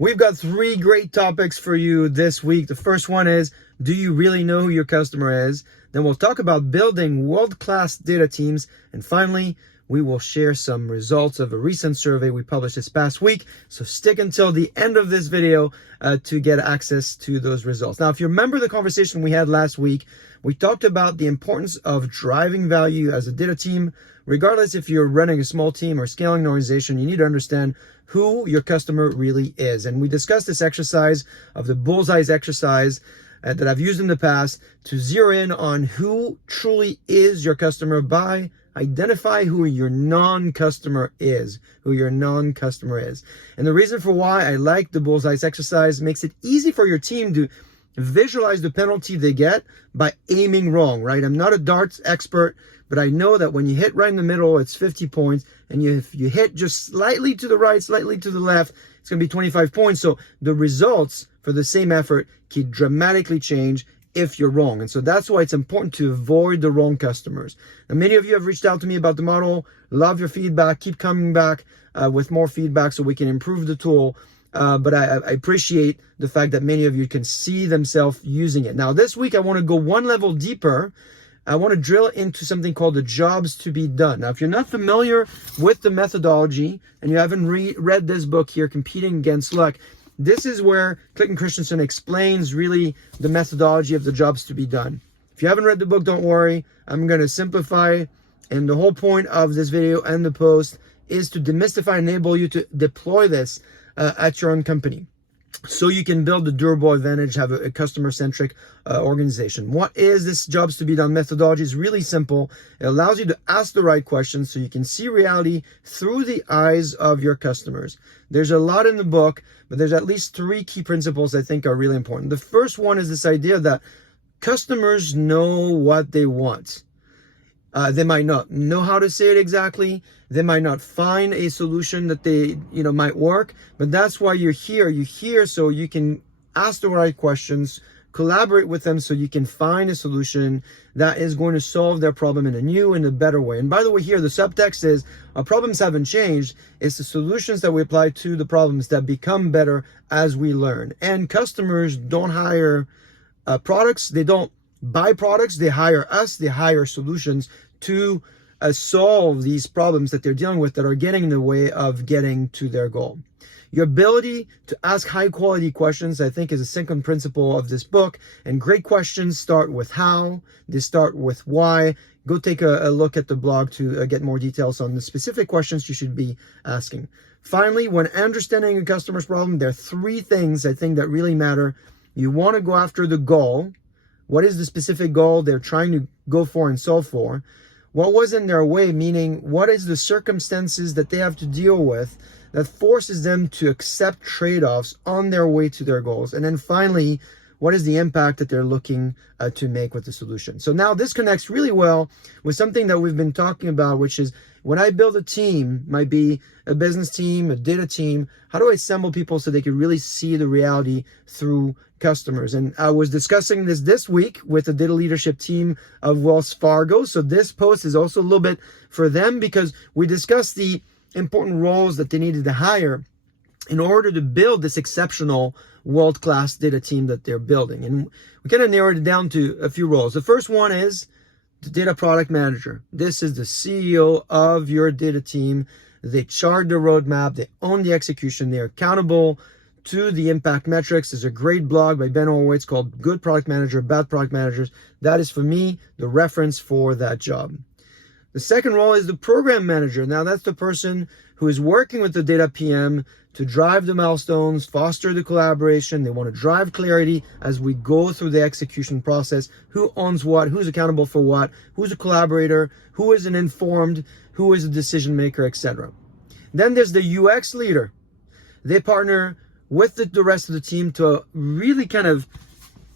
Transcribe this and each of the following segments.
We've got 3 great topics for you this week. The first one is, do you really know who your customer is? Then we'll talk about building world-class data teams. And finally, we will share some results of a recent survey we published this past week. So stick until the end of this video to get access to those results. Now, if you remember the conversation we had last week, we talked about the importance of driving value as a data team. Regardless if you're running a small team or scaling an organization, you need to understand who your customer really is. And we discussed this exercise of the bullseyes exercise that I've used in the past to zero in on who truly is your customer by identify who your non-customer is, And the reason for why I like the bullseyes exercise makes it easy for your team to visualize the penalty they get by aiming wrong, right? I'm not a darts expert, but I know that when you hit right in the middle, it's 50 points. And if you hit just slightly to the right, slightly to the left, it's going to be 25 points. So the results for the same effort can dramatically change if you're wrong. And so that's why it's important to avoid the wrong customers. Now, many of you have reached out to me about the model. Love your feedback. Keep coming back with more feedback so we can improve the tool. But I appreciate the fact that many of you can see themselves using it. Now, this week, I want to go one level deeper. I want to drill into something called the jobs to be done. Now, if you're not familiar with the methodology and you haven't read this book here, Competing Against Luck, this is where Clayton Christensen explains really the methodology of the jobs to be done. If you haven't read the book, don't worry. I'm going to simplify. And the whole point of this video and the post is to demystify and enable you to deploy this at your own company, so you can build a durable advantage, have a customer-centric organization. What is this jobs to be done methodology? Is really simple. It allows you to ask the right questions so you can see reality through the eyes of your customers. There's a lot in the book, but there's at least 3 key principles I think are really important. The first one is this idea that customers know what they want. They might not know how to say it exactly. They might not find a solution that they, might work, but that's why you're here. You're here so you can ask the right questions, collaborate with them so you can find a solution that is going to solve their problem in a new and a better way. And by the way, here, the subtext is our problems haven't changed. It's the solutions that we apply to the problems that become better as we learn. And customers don't hire products. They don't buy products. They hire us. They hire solutions to solve these problems that they're dealing with that are getting in the way of getting to their goal. Your ability to ask high quality questions, I think, is a second principle of this book. And great questions start with how, they start with why. Go take a look at the blog to get more details on the specific questions you should be asking. Finally, when understanding a customer's problem, there are 3 things I think that really matter. You want to go after the goal. What is the specific goal they're trying to go for and solve for? What was in their way, meaning what is the circumstances that they have to deal with that forces them to accept trade-offs on their way to their goals? And then finally, what is the impact that they're looking to make with the solution? So now this connects really well with something that we've been talking about, which is when I build a team, might be a business team, a data team, how do I assemble people so they can really see the reality through customers? And I was discussing this week with the data leadership team of Wells Fargo. So this post is also a little bit for them because we discussed the important roles that they needed to hire in order to build this exceptional world-class data team that they're building. And we kind of narrowed it down to a few roles. The first one is the data product manager. This is the CEO of your data team. They chart the roadmap. They own the execution. They're accountable to the impact metrics. There's a great blog by Ben Horowitz called Good Product Manager, Bad Product Managers. That is, for me, the reference for that job. The second role is the program manager. Now, that's the person who is working with the data PM to drive the milestones, foster the collaboration. They want to drive clarity as we go through the execution process. Who owns what? Who's accountable for what? Who's a collaborator? Who is an informed? Who is a decision maker, etc. Then there's the UX leader. They partner with the rest of the team to really kind of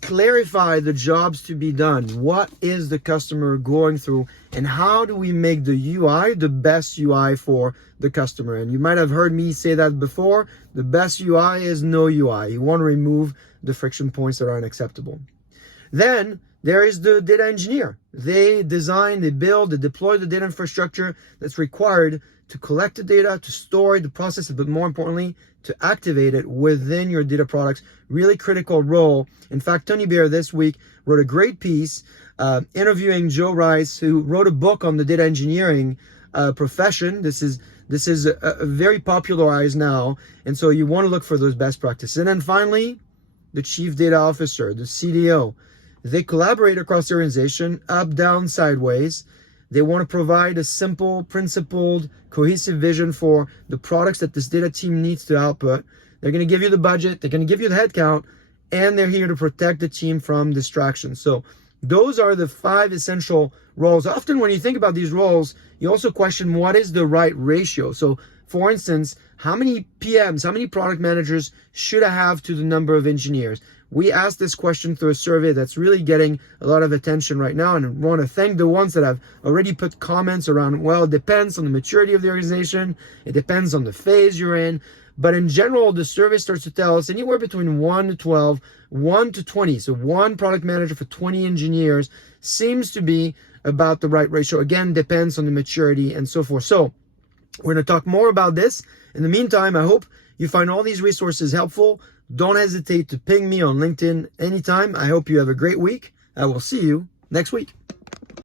clarify the jobs to be done. What is the customer going through, and how do we make the UI the best UI for the customer? And you might have heard me say that before. The best UI is no UI. You want to remove the friction points that are unacceptable. Then there is the data engineer. They design, they build, they deploy the data infrastructure that's required to collect the data, to store it, to process it, but more importantly, to activate it within your data products. Really critical role. In fact, Tony Baer this week wrote a great piece interviewing Joe Rice, who wrote a book on the data engineering profession. This is very popularized now, and so you want to look for those best practices. And then finally, the chief data officer, the CDO. They collaborate across the organization, up, down, sideways. They want to provide a simple, principled, cohesive vision for the products that this data team needs to output. They're going to give you the budget, they're going to give you the headcount, and they're here to protect the team from distractions. So those are the 5 essential roles. Often when you think about these roles, you also question what is the right ratio. So for instance, how many PMs, how many product managers should I have to the number of engineers? We asked this question through a survey that's really getting a lot of attention right now, and I want to thank the ones that have already put comments around, well, it depends on the maturity of the organization, it depends on the phase you're in, but in general, the survey starts to tell us anywhere between 1 to 12, 1 to 20, so 1 product manager for 20 engineers seems to be about the right ratio. Again, depends on the maturity and so forth. So we're going to talk more about this. In the meantime, I hope you find all these resources helpful. Don't hesitate to ping me on LinkedIn anytime. I hope you have a great week. I will see you next week.